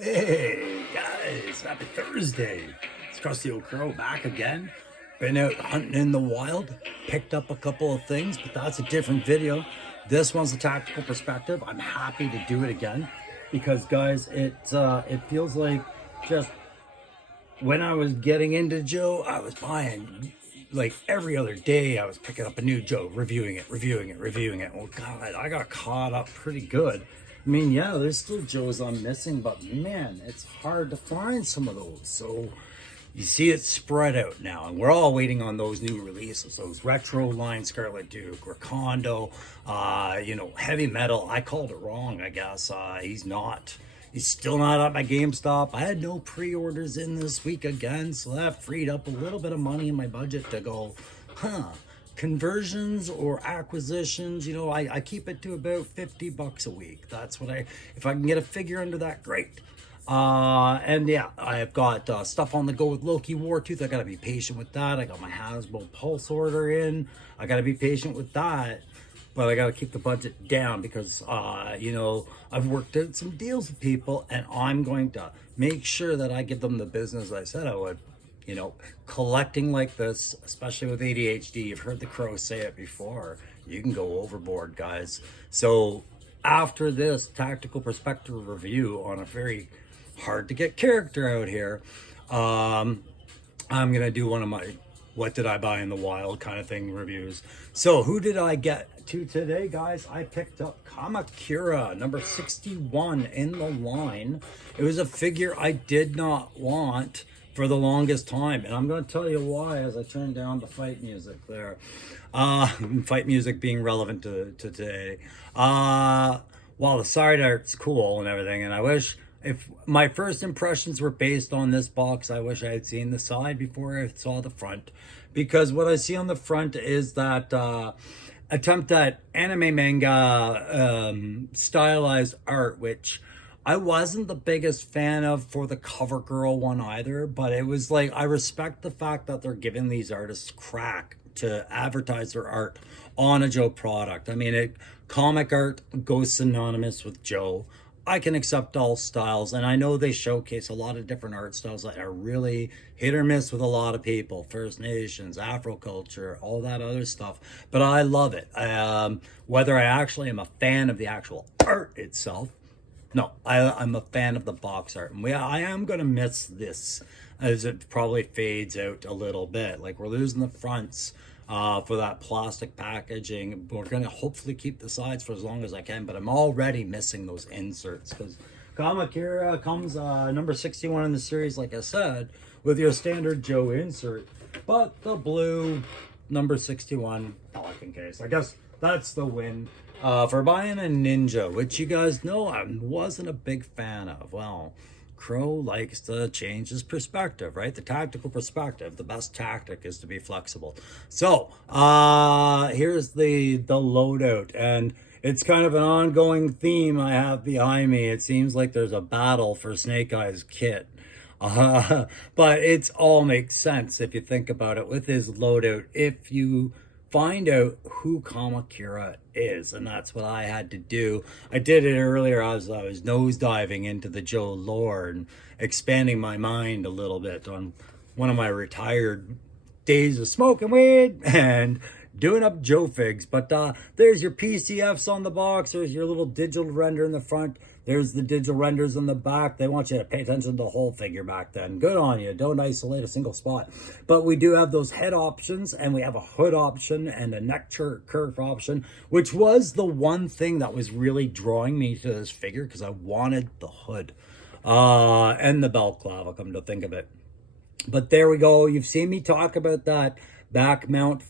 Hey guys, happy Thursday. It's Krusty Old Crow back again. Been out hunting in the wild, picked up a couple of things, but that's a different video. This one's a tactical perspective. I'm happy to do it again because guys, it feels like just when I was getting into Joe, I was buying like every other day. I was picking up a new Joe, reviewing it. Well, God, I got caught up pretty good. I mean, yeah, there's still Joes I'm missing, but man, it's hard to find some of those. So you see it spread out now, and we're all waiting on those new releases, those retro line Scarlet Duke, Rakondo, heavy metal. I called it wrong, I guess. He's still not at my GameStop. I had no pre-orders in this week again, so that freed up a little bit of money in my budget to go, conversions or acquisitions. I keep it to about 50 bucks a week. That's what if I can get a figure under that, great. And yeah, I've got stuff on the go with Loki Wartooth. I gotta be patient with that. I got my Hasbro Pulse order in. I gotta be patient with that. But I gotta keep the budget down because, I've worked out some deals with people, and I'm going to make sure that I give them the business I said I would. Collecting like this, especially with ADHD, you've heard the crow say it before, you can go overboard, guys. So after this tactical perspective review on a very hard to get character out here, I'm gonna do one of my what did I buy in the wild kind of thing reviews. So who did I get to today, guys? I picked up Kamakura, number 61 in the line. It was a figure I did not want for the longest time, and I'm going to tell you why as I turn down the fight music there. Fight music being relevant to today. While the side art's cool and everything, and I wish, if my first impressions were based on this box, I wish I had seen the side before I saw the front, because what I see on the front is that attempt at anime manga stylized art, which I wasn't the biggest fan of for the cover girl one either, but it was like, I respect the fact that they're giving these artists crack to advertise their art on a Joe product. I mean, comic art goes synonymous with Joe. I can accept all styles, and I know they showcase a lot of different art styles that are really hit or miss with a lot of people, First Nations, Afro culture, all that other stuff, but I love it. Whether I actually am a fan of the actual art itself, no, I'm a fan of the box art, and I am going to miss this as it probably fades out a little bit. Like, we're losing the fronts for that plastic packaging. We're going to hopefully keep the sides for as long as I can, but I'm already missing those inserts because Kamakura comes number 61 in the series, like I said, with your standard Joe insert, but the blue number 61 Pelican case. I guess that's the win for buying a Ninja, which you guys know I wasn't a big fan of. Well, Crow likes to change his perspective, right? The tactical perspective. The best tactic is to be flexible. So here's the loadout, and it's kind of an ongoing theme I have behind me. It seems like there's a battle for Snake Eyes kit. But it's all makes sense if you think about it with his loadout. If you find out who Kamakura is, and that's what I had to do. I did it earlier as I was nosediving into the Joe lore and expanding my mind a little bit on one of my retired days of smoking weed and doing up Joe figs. But there's your PCFs on the box. There's your little digital render in the front. There's the digital renders in the back. They want you to pay attention to the whole figure back then. Good on you. Don't isolate a single spot. But we do have those head options, and we have a hood option and a neck curve option, which was the one thing that was really drawing me to this figure because I wanted the hood and the belt clave, come to think of it. But there we go. You've seen me talk about that back mount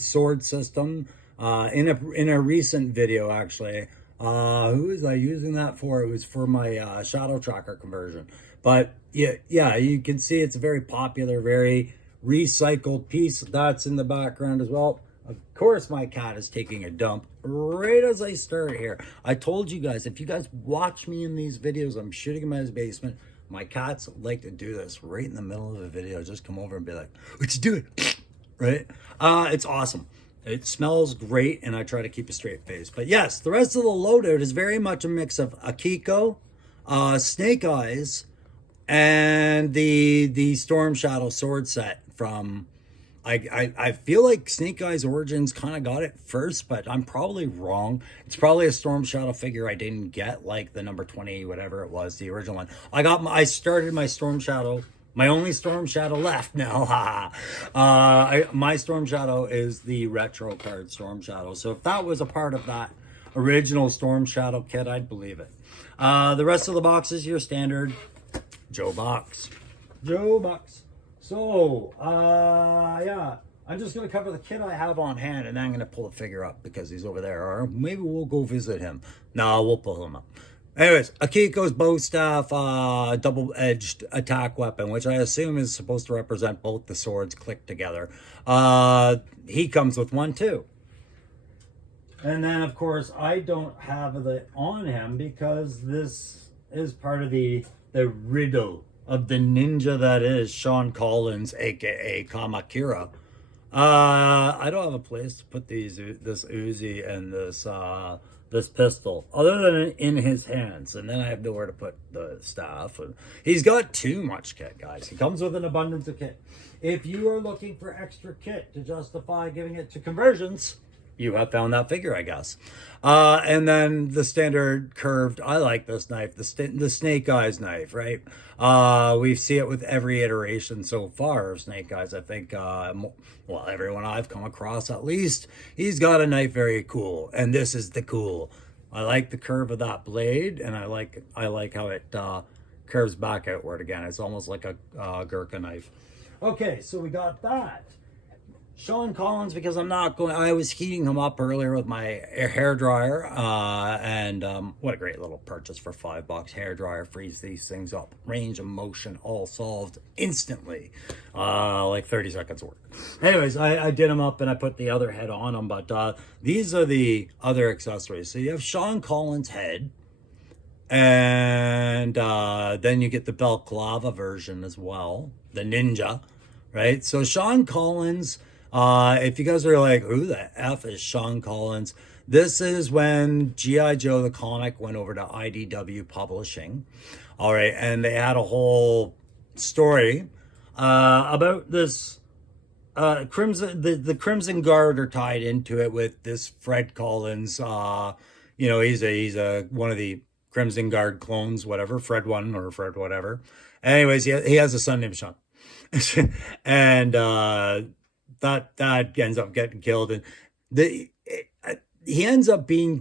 sword system in a recent video, actually. Who was I using that for? It was for my shadow tracker conversion. But yeah, you can see it's a very popular, very recycled piece. That's in the background as well. Of course, my cat is taking a dump right as I start here. I told you guys, if you guys watch me in these videos, I'm shooting him in his basement. My cats like to do this right in the middle of a video. Just come over and be like, what you doing? Right? It's awesome. It smells great, and I try to keep a straight face. But yes, the rest of the loadout is very much a mix of Akiko, Snake Eyes, and the Storm Shadow sword set from. I feel like Snake Eyes Origins kind of got it first, but I'm probably wrong. It's probably a Storm Shadow figure I didn't get, like the number 20, whatever it was, the original one. I started my Storm Shadow. My only Storm Shadow left now. My Storm Shadow is the retro card Storm Shadow. So if that was a part of that original Storm Shadow kit, I'd believe it. The rest of the box is your standard Joe box. Joe box. So, yeah, I'm just going to cover the kit I have on hand, and then I'm going to pull the figure up because he's over there. Or maybe we'll go visit him. No, we'll pull him up. Anyways, Akiko's bow staff, double-edged attack weapon, which I assume is supposed to represent both the swords clicked together. He comes with one, too. And then, of course, I don't have it on him because this is part of the riddle of the ninja that is Sean Collins, aka Kamakura. I don't have a place to put this Uzi and this pistol other than in his hands, and then I have nowhere to put the staff. And he's got too much kit, guys. He comes with an abundance of kit. If you are looking for extra kit to justify giving it to conversions, you have found that figure, I guess. And then the standard curved, I like this knife, the Snake Eyes knife, right? We see it with every iteration so far of Snake Eyes. I think, well, everyone I've come across, at least, he's got a knife very cool. And this is the cool. I like the curve of that blade, and I like how it curves back outward again. It's almost like a Gurkha knife. Okay, so we got that. Sean Collins, because I was heating him up earlier with my hair dryer, and what a great little purchase for $5. Hair dryer frees these things up, range of motion all solved instantly, like 30 seconds work. Anyways, I did him up and I put the other head on him, but these are the other accessories. So you have Sean Collins' head, and then you get the balaclava version as well, the ninja, right? So Sean Collins. If you guys are like, who the F is Sean Collins? This is when G.I. Joe, the comic, went over to IDW Publishing. All right. And they had a whole story about this Crimson. The Crimson Guard are tied into it with this Fred Collins. He's a one of the Crimson Guard clones, whatever, Fred 1 or Fred whatever. Anyways, he has a son named Sean. And that ends up getting killed, and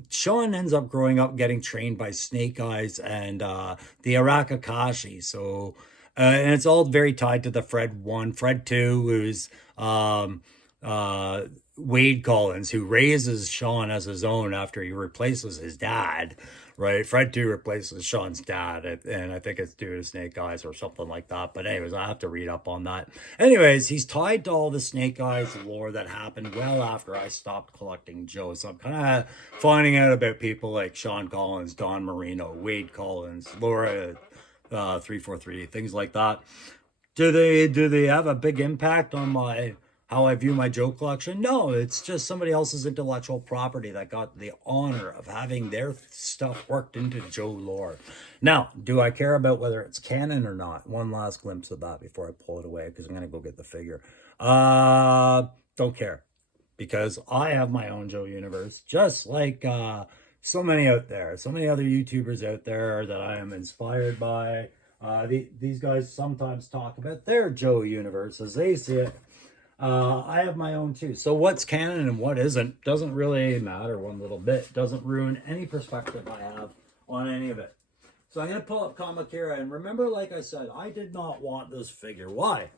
Sean ends up growing up getting trained by Snake Eyes and the Arakakashi. So and it's all very tied to the Fred 1, Fred 2, who's Wade Collins, who raises Sean as his own after he replaces his dad, right? Fred 2 replaces Sean's dad, and I think it's due to Snake Eyes or something like that. But anyways, I have to read up on that. Anyways, he's tied to all the Snake Eyes lore that happened well after I stopped collecting Joe. So I'm kind of finding out about people like Sean Collins, Don Marino, Wade Collins, Laura 343, things like that. Do they have a big impact on how I view my Joe collection? No, it's just somebody else's intellectual property that got the honor of having their stuff worked into Joe lore. Now, do I care about whether it's canon or not? One last glimpse of that before I pull it away, because I'm going to go get the figure. Don't care, because I have my own Joe universe, just like so many out there, so many other YouTubers out there that I am inspired by. These guys sometimes talk about their Joe universe as they see it. I have my own too. So what's canon and what isn't doesn't really matter one little bit. Doesn't ruin any perspective I have on any of it. So I'm going to pull up Kamakura, and remember, like I said, I did not want this figure. Why?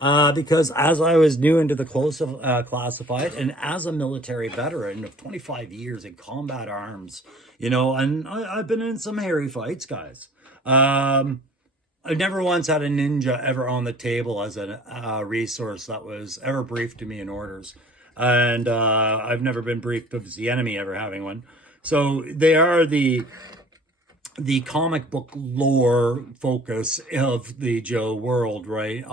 Because as I was new into the classified, and as a military veteran of 25 years in combat arms, and I've been in some hairy fights, guys. I've never once had a ninja ever on the table as a resource that was ever briefed to me in orders. And I've never been briefed of the enemy ever having one. So they are the comic book lore focus of the Joe world, right?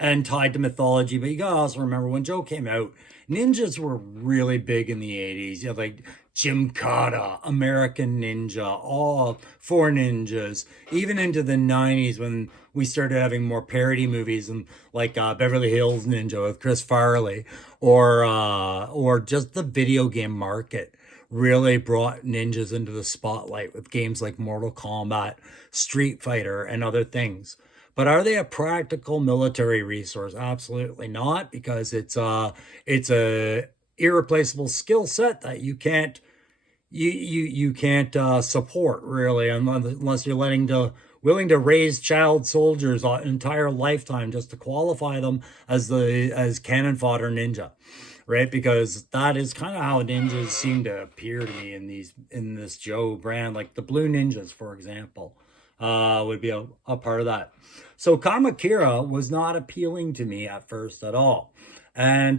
And tied to mythology. But you gotta also remember, when Joe came out, ninjas were really big in the 80s. Like Gymkata, American Ninja, all four ninjas, even into the 90s when we started having more parody movies and like Beverly Hills Ninja with Chris Farley, or just the video game market really brought ninjas into the spotlight with games like Mortal Kombat, Street Fighter, and other things. But are they a practical military resource? Absolutely not, because it's a irreplaceable skill set that you can't support really unless you're willing to raise child soldiers an entire lifetime just to qualify them as cannon fodder ninja, right? Because that is kind of how ninjas seem to appear to me in this Joe brand, like the Blue Ninjas, for example, would be a part of that. So Kamakura was not appealing to me at first at all, and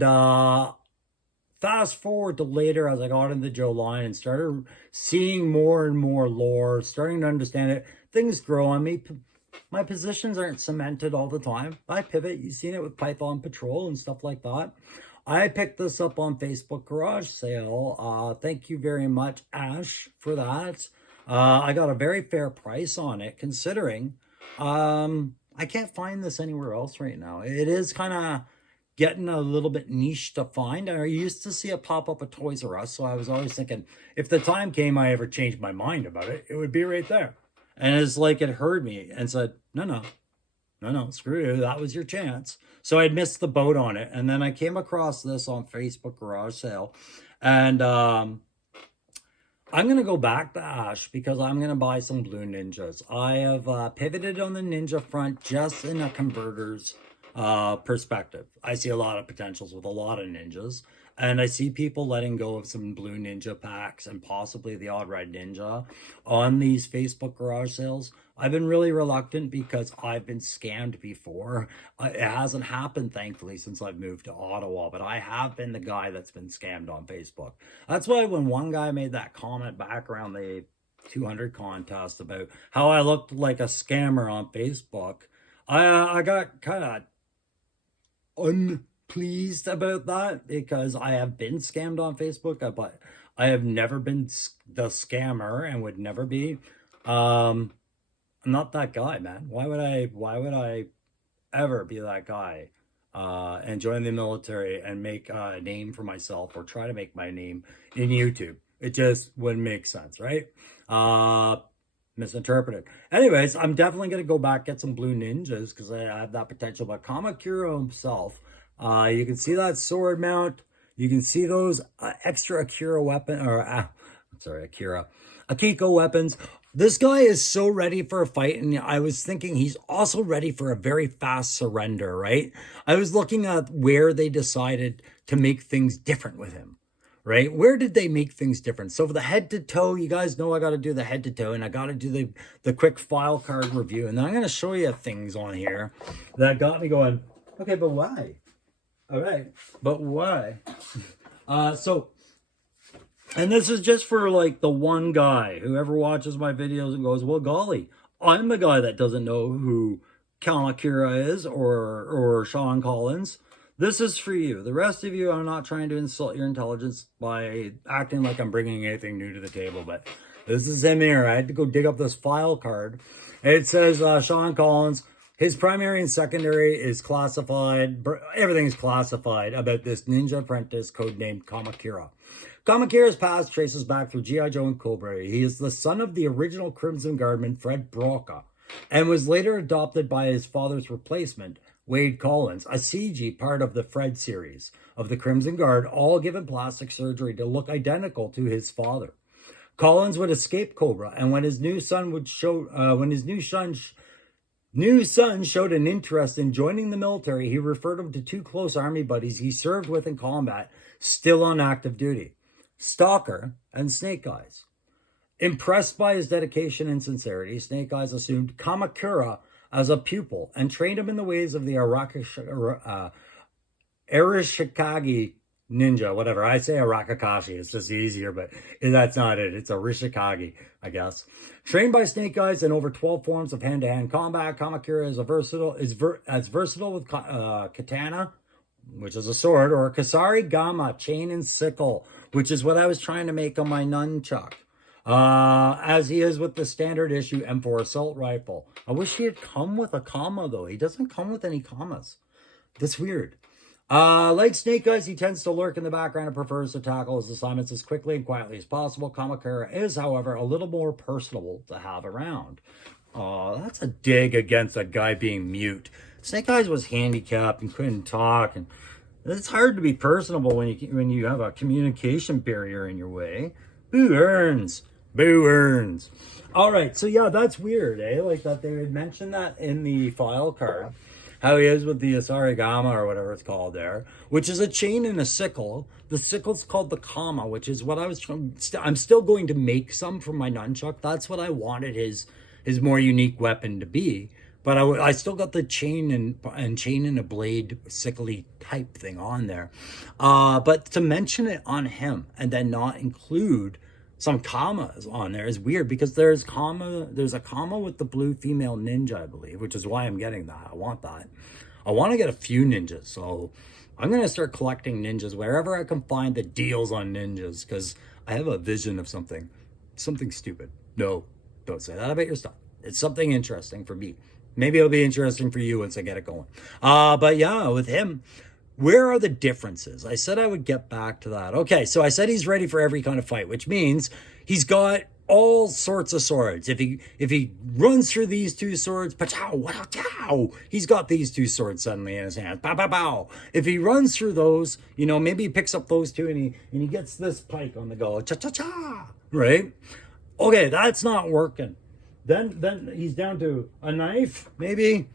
fast forward to later as I got into the Joe line and started seeing more and more lore, starting to understand it, things grow on me. My positions aren't cemented all the time. I pivot. You've seen it with Python Patrol and stuff like that. I picked this up on Facebook garage sale. Thank you very much, Ash, for that. I got a very fair price on it, considering I can't find this anywhere else right now. It is kind of getting a little bit niche to find. I used to see it pop up at Toys R Us, so I was always thinking if the time came I ever changed my mind about it, it would be right there. And it's like it heard me and said, no, screw you. That was your chance. So I'd missed the boat on it. And then I came across this on Facebook garage sale. And I'm going to go back to Ash because I'm going to buy some Blue Ninjas. I have pivoted on the Ninja front just in a converter's perspective. I see a lot of potentials with a lot of ninjas, and I see people letting go of some Blue Ninja packs and possibly the Odd Ride Ninja on these Facebook garage sales. I've been really reluctant because I've been scammed before. It hasn't happened, thankfully, since I've moved to Ottawa, but I have been the guy that's been scammed on Facebook. That's why when one guy made that comment back around the 200 contest about how I looked like a scammer on Facebook, I got kind of unpleased about that because I have been scammed on Facebook, but I have never been the scammer and would never be. I'm not that guy, man. Why would I ever be that guy and join the military and make a name for myself or try to make my name in YouTube? It just wouldn't make sense, right? Misinterpreted. Anyways, I'm definitely going to go back, get some Blue Ninjas because I have that potential. But Kamakura himself, you can see that sword mount. You can see those extra Akira weapon, Akiko weapons. This guy is so ready for a fight, and I was thinking he's also ready for a very fast surrender, right? I was looking at where they decided to make things different with him. Right? Where did they make things different? So for the head to toe, you guys know I got to do the head to toe, and I got to do the quick file card review. And then I'm going to show you things on here that got me going, okay, but why? All right, but why? And this is just for like the one guy, whoever watches my videos and goes, well, golly, I'm the guy that doesn't know who Kamakura is or Sean Collins. This is for you. The rest of you, I'm not trying to insult your intelligence by acting like I'm bringing anything new to the table, but this is him here. I had to go dig up this file card. It says Sean Collins. His primary and secondary is classified. Everything is classified about this ninja apprentice codenamed Kamakura. Kamakura's past traces back through G.I. Joe and Cobra. He is the son of the original Crimson Guardman, Fred Broca, and was later adopted by his father's replacement, Wade Collins, a CG part of the Fred series of the Crimson Guard, all given plastic surgery to look identical to his father. Collins would escape Cobra, and when his new son showed an interest in joining the military, he referred him to two close army buddies he served with in combat, still on active duty, Stalker and Snake Eyes. Impressed by his dedication and sincerity, Snake Eyes assumed Kamakura as a pupil and trained him in the ways of the Arishikage ninja, whatever. I say Arakakashi, it's just easier, but that's not it. It's Arishikage, I guess. Trained by Snake Eyes in over 12 forms of hand-to-hand combat, Kamakura is as versatile with katana, which is a sword, or Kasari Gama, chain and sickle, which is what I was trying to make on my nunchuck. As he is with the standard issue M4 assault rifle. I wish he had come with a comma though. He doesn't come with any commas. That's weird. Like Snake Eyes, he tends to lurk in the background and prefers to tackle his assignments as quickly and quietly as possible. Kamakura is, however, a little more personable to have around. That's a dig against a guy being mute. Snake Eyes was handicapped and couldn't talk, and it's hard to be personable when you have a communication barrier in your way. Boo earns. Boo earns. All right, so yeah, that's weird, eh? Like that they would mention that in the file card. How he is with the Asarigama or whatever it's called there, which is a chain and a sickle. The sickle's called the Kama, which is what I was trying. I'm still going to make some for my nunchuck. That's what I wanted his more unique weapon to be. But I still got the chain and chain and a blade sickly type thing on there. But to mention it on him and then not include some commas on there is weird, because there's a comma with the blue female ninja, I believe, which is why I'm getting that. I want that. I want to get a few ninjas, so I'm going to start collecting ninjas wherever I can find the deals on ninjas, because I have a vision of something stupid. No, don't say that about your stuff. It's something interesting for me. Maybe it'll be interesting for you once I get it going. But yeah, with him, where are the differences? I said I would get back to that. Okay, so I said he's ready for every kind of fight, which means he's got all sorts of swords. If he runs through these two swords, pa-chow, wow-chow, he's got these two swords suddenly in his hands. Pow-pow-pow. If he runs through those, maybe he picks up those two and he gets this pike on the go. Cha-cha-cha, right? Okay, that's not working. Then he's down to a knife, maybe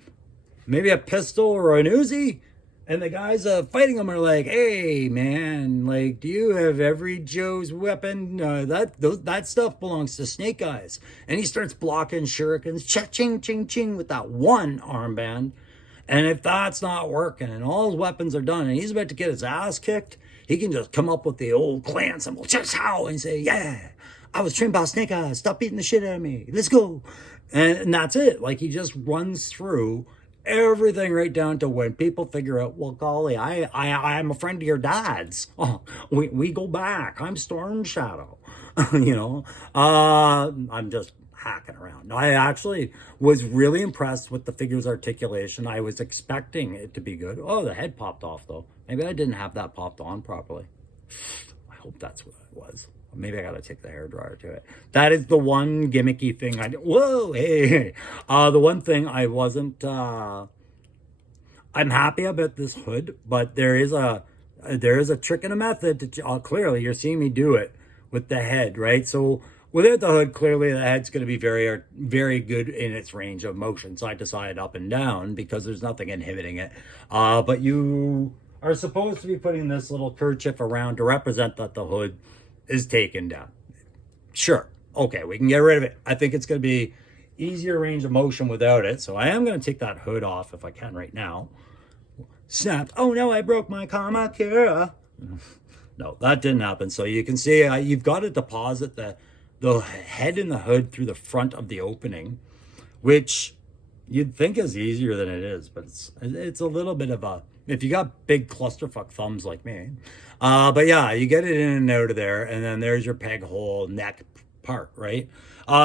a pistol or an Uzi. And the guys fighting him are like, hey, man, like, do you have every Joe's weapon? That stuff belongs to Snake Eyes. And he starts blocking shurikens, cha-ching, ching, ching, with that one armband. And if that's not working and all his weapons are done and he's about to get his ass kicked, he can just come up with the old clan symbol, cha-chow, and say, yeah, I was trained by Snake Eyes. Stop beating the shit out of me. Let's go. And that's it. Like, he just runs through everything right down to when people figure out, well, golly, I'm a friend of your dad's. Oh, we go back. I'm Storm Shadow. I'm just hacking around. No, I actually was really impressed with the figure's articulation. I was expecting it to be good. Oh, the head popped off though. Maybe I didn't have that popped on properly. I hope that's what it was. Maybe I gotta take the hairdryer to it. That is the one gimmicky thing I did. Whoa, hey. The one thing I wasn't, I'm happy about this hood, but there is a trick and a method to, clearly you're seeing me do it with the head, right? So without the hood, clearly the head's going to be very, very good in its range of motion, side to side, up and down, because there's nothing inhibiting it. But you are supposed to be putting this little kerchief around to represent that the hood is taken down. Sure. Okay, we can get rid of it. I think it's going to be easier range of motion without it. So I am going to take that hood off if I can right now. Snap. Oh no, I broke my Kamakura. No, that didn't happen. So you can see you've got to deposit the head and the hood through the front of the opening, which you'd think is easier than it is, but it's a little bit of a, if you got big clusterfuck thumbs like me. But yeah, you get it in and out of there, and then there's your peg hole neck part, right?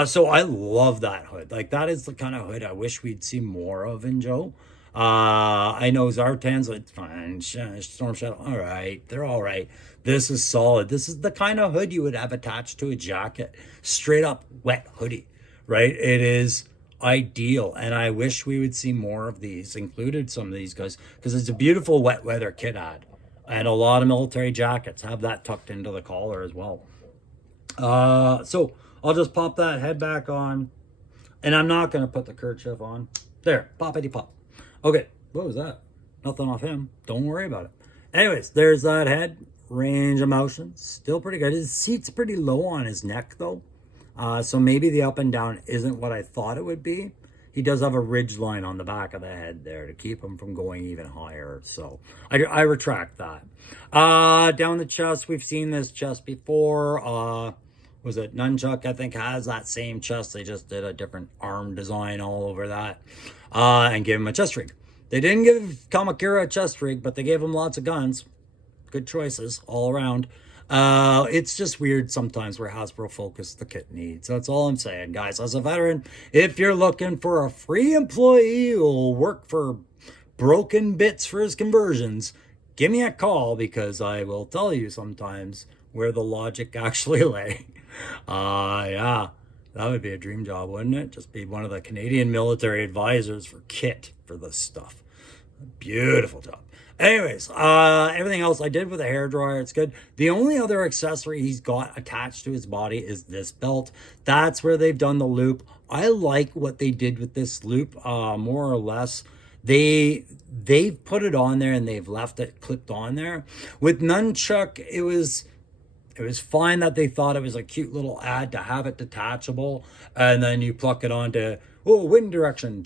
So I love that hood. Like, that is the kind of hood I wish we'd see more of in Joe. I know Zartan's like, fine, Storm Shadow, all right, they're all right. This is solid. This is the kind of hood you would have attached to a jacket. Straight up wet hoodie, right? It is ideal, and I wish we would see more of these, included some of these guys, because it's a beautiful wet weather kit ad. And a lot of military jackets have that tucked into the collar as well. So I'll just pop that head back on, and I'm not going to put the kerchief on. There, poppity pop. Okay, what was that? Nothing off him. Don't worry about it. Anyways, there's that head. Range of motion, still pretty good. His seat's pretty low on his neck though. So maybe the up and down isn't what I thought it would be. He does have a ridge line on the back of the head there to keep him from going even higher. So I retract that. Down the chest, we've seen this chest before. Was it Nunchuck, I think, has that same chest. They just did a different arm design all over that. And gave him a chest rig. They didn't give Kamakura a chest rig, but they gave him lots of guns. Good choices all around. It's just weird sometimes where Hasbro focus the kit needs. That's all I'm saying, guys. As a veteran, if you're looking for a free employee who will work for broken bits for his conversions, give me a call because I will tell you sometimes where the logic actually lay. Yeah, that would be a dream job, wouldn't it? Just be one of the Canadian military advisors for kit for this stuff. Beautiful job. Anyways, everything else I did with a hairdryer, it's good. The only other accessory he's got attached to his body is this belt. That's where they've done the loop. I like what they did with this loop, more or less. They've put it on there and they've left it clipped on there. With Nunchuck, it was fine that they thought it was a cute little ad to have it detachable, and then you pluck it onto wind direction,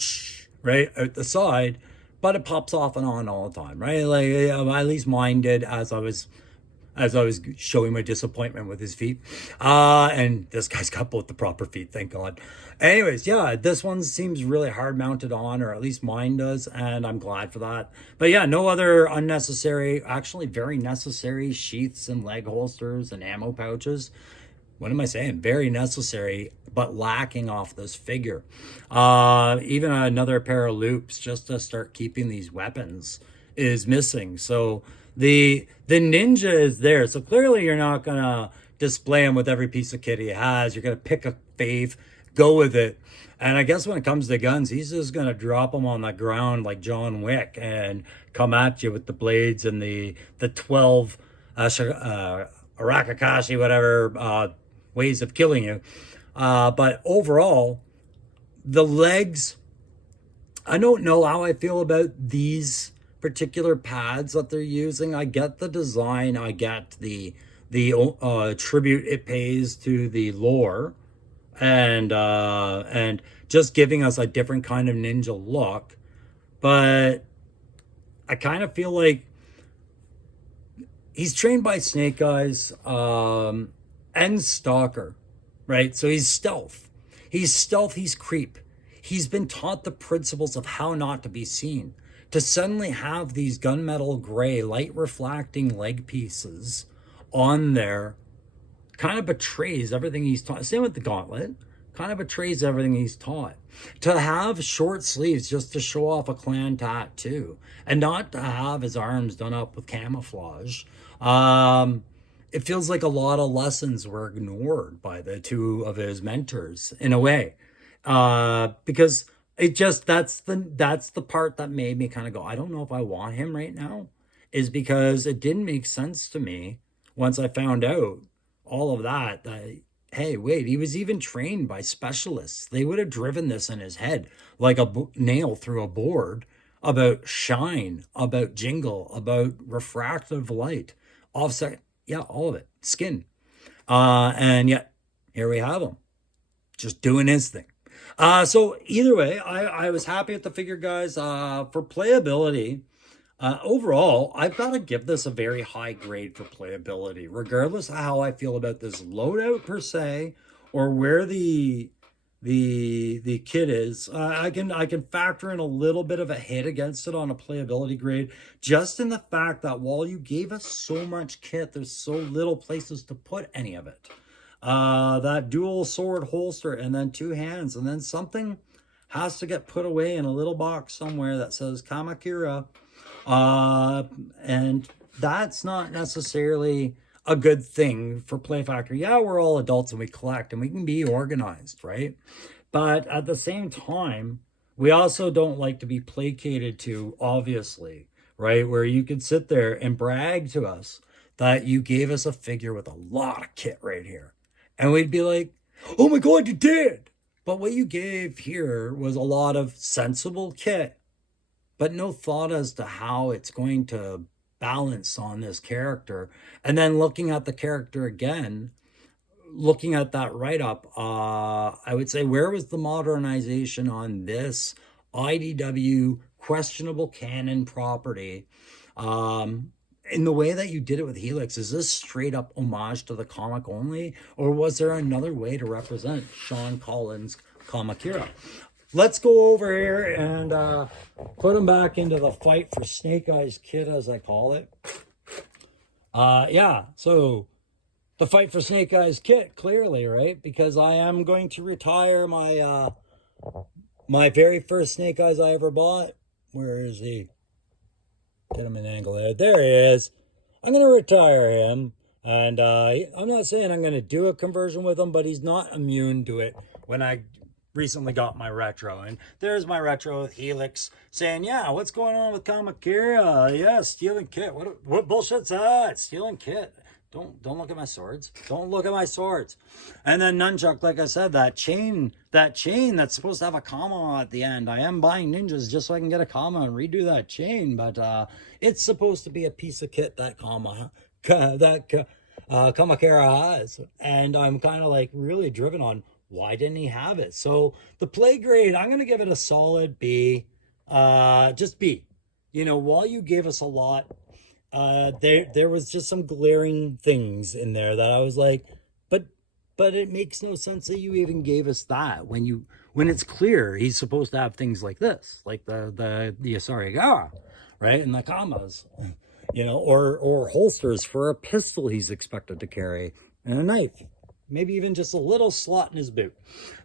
right out the side. But it pops off and on all the time, right? Like at least mine did as I was showing my disappointment with his feet. And this guy's got both the proper feet, thank God. Anyways, yeah, this one seems really hard mounted on, or at least mine does, and I'm glad for that. But yeah, no other unnecessary, actually very necessary sheaths and leg holsters and ammo pouches. What am I saying? Very necessary, but lacking off this figure. Even another pair of loops just to start keeping these weapons is missing. So the ninja is there. So clearly you're not gonna display him with every piece of kit he has. You're gonna pick a fave, go with it. And I guess when it comes to guns, he's just gonna drop them on the ground like John Wick and come at you with the blades and the 12 Arakakashi, whatever, ways of killing you. But overall, the legs, I don't know how I feel about these particular pads that they're using. I get the design, I get the tribute it pays to the lore, and just giving us a different kind of ninja look. But I kind of feel like he's trained by Snake Eyes, and Stalker, right? So he's stealth. He's creep. He's been taught the principles of how not to be seen. To suddenly have these gunmetal gray light refracting leg pieces on there kind of betrays everything he's taught. Same with the gauntlet, kind of betrays everything he's taught. To have short sleeves just to show off a clan tattoo, and not to have his arms done up with camouflage. It feels like a lot of lessons were ignored by the two of his mentors in a way, because that's the part that made me kind of go, I don't know if I want him right now, is because it didn't make sense to me once I found out all of that hey, wait, he was even trained by specialists. They would have driven this in his head like a nail through a board about shine, about jingle, about refractive light, offset. Yeah, all of it. Skin. And yet, here we have him. Just doing his thing. So either way, I was happy with the figure, guys. For playability, overall, I've got to give this a very high grade for playability, regardless of how I feel about this loadout per se, or where the kit is. I can factor in a little bit of a hit against it on a playability grade, just in the fact that while you gave us so much kit, there's so little places to put any of it. That dual sword holster, and then two hands, and then something has to get put away in a little box somewhere that says Kamakura. And that's not necessarily a good thing for Play Factory. Yeah, we're all adults and we collect and we can be organized, right? But at the same time, we also don't like to be placated to, obviously, right? Where you could sit there and brag to us that you gave us a figure with a lot of kit right here. And we'd be like, oh my God, you did. But what you gave here was a lot of sensible kit, but no thought as to how it's going to balance on this character. And then looking at the character again, looking at that write-up, I would say, where was the modernization on this IDW questionable canon property? In the way that you did it with Helix, is this straight up homage to the comic only? Or was there another way to represent Sean Collins' Kamakura? Let's go over here and put him back into the fight for Snake Eyes Kid, as I call it. Yeah, so the Fight for Snake Eyes kit, clearly, right? Because I am going to retire my my very first Snake Eyes I ever bought. Where is he? Get him an angle there. There he is. I'm going to retire him. And I'm not saying I'm going to do a conversion with him, but he's not immune to it when I recently got my retro. And there's my retro with Helix saying, yeah, what's going on with Kamakura? Yeah, stealing kit. What bullshit's that? Stealing kit. Don't look at my swords. Don't look at my swords. And then Nunchuck, like I said, that chain that's supposed to have a comma at the end. I am buying ninjas just so I can get a comma and redo that chain, but it's supposed to be a piece of kit, that comma that Kamakura has. And I'm kind of like really driven on why didn't he have it? So the play grade, I'm gonna give it a solid B. Just B. You know, while you gave us a lot, there was just some glaring things in there that I was like, but it makes no sense that you even gave us that when it's clear he's supposed to have things like this, like the Asarigawa, right? And the commas, you know, or holsters for a pistol he's expected to carry, and a knife, maybe even just a little slot in his boot.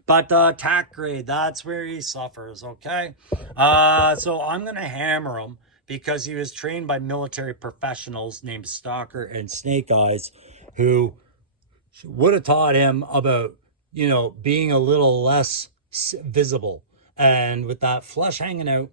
But tack grade, that's where he suffers. Okay, so I'm gonna hammer him because he was trained by military professionals named Stalker and Snake Eyes, who would have taught him about, you know, being a little less visible, and with that flesh hanging out,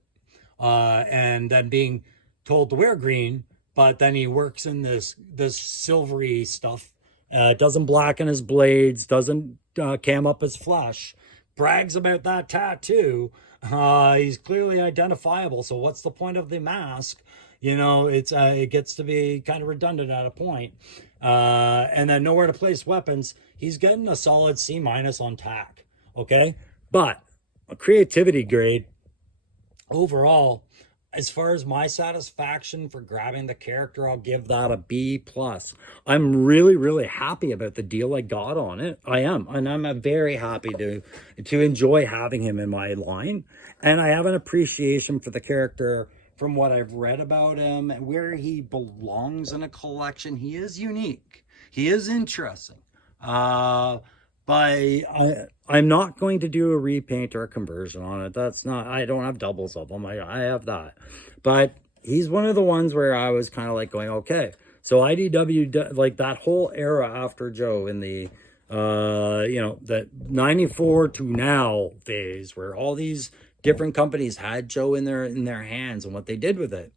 and then being told to wear green, but then he works in this silvery stuff, doesn't blacken his blades, doesn't cam up his flesh, brags about that tattoo. He's clearly identifiable, so what's the point of the mask? You know, it gets to be kind of redundant at a point. And then nowhere to place weapons. He's getting a solid C- on tack. Okay, but a creativity grade overall, as far as my satisfaction for grabbing the character, I'll give that a B plus. I'm really happy about the deal I got on it. I am, and I'm very happy to enjoy having him in my line. And I have an appreciation for the character from what I've read about him and where he belongs in a collection. He is unique. He is interesting. But I'm not going to do a repaint or a conversion on it. That's not, I don't have doubles of them. I have that. But he's one of the ones where I was kind of like going, okay. So IDW, like that whole era after Joe in the, you know, the 94 to now phase where all these different companies had Joe in their hands and what they did with it.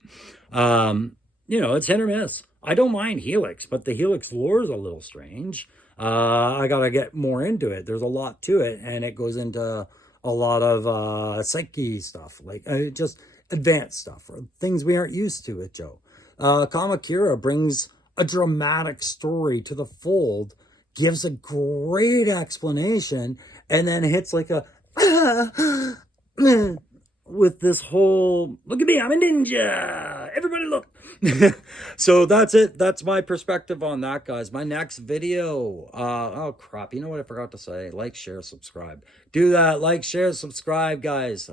You know, it's hit or miss. I don't mind Helix, but the Helix lore is a little strange. I gotta get more into it. There's a lot to it, and it goes into a lot of psyche stuff, like just advanced stuff, or things we aren't used to with Joe. Kamakura brings a dramatic story to the fold, gives a great explanation, and then hits like a with this whole, look at me, I'm a ninja, everybody look. So that's it. That's my perspective on that, guys. My next video, oh crap, you know what I forgot to say? Like, share, subscribe. Do that. Like, share, subscribe, guys.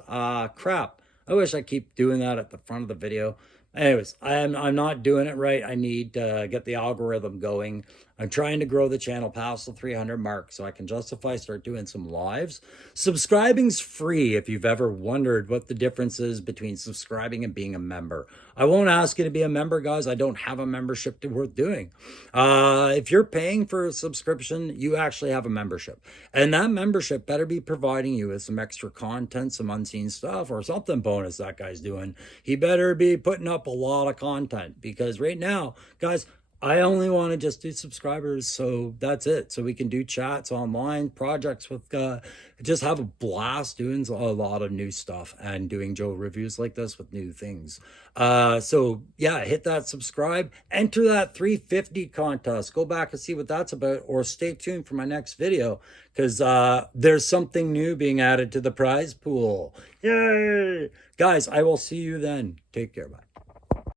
Crap, I wish I keep doing that at the front of the video. Anyways, I'm not doing it right. I need to get the algorithm going. I'm trying to grow the channel past the 300 mark so I can justify start doing some lives. Subscribing's free if you've ever wondered what the difference is between subscribing and being a member. I won't ask you to be a member, guys. I don't have a membership worth doing. If you're paying for a subscription, you actually have a membership. And that membership better be providing you with some extra content, some unseen stuff, or something bonus that guy's doing. He better be putting up a lot of content, because right now, guys, I only want to just do subscribers, so that's it. So we can do chats online, projects with, just have a blast doing a lot of new stuff and doing Joe reviews like this with new things. So yeah, hit that subscribe, enter that 350 contest, go back and see what that's about, or stay tuned for my next video, because there's something new being added to the prize pool. Yay! Guys, I will see you then. Take care. Bye.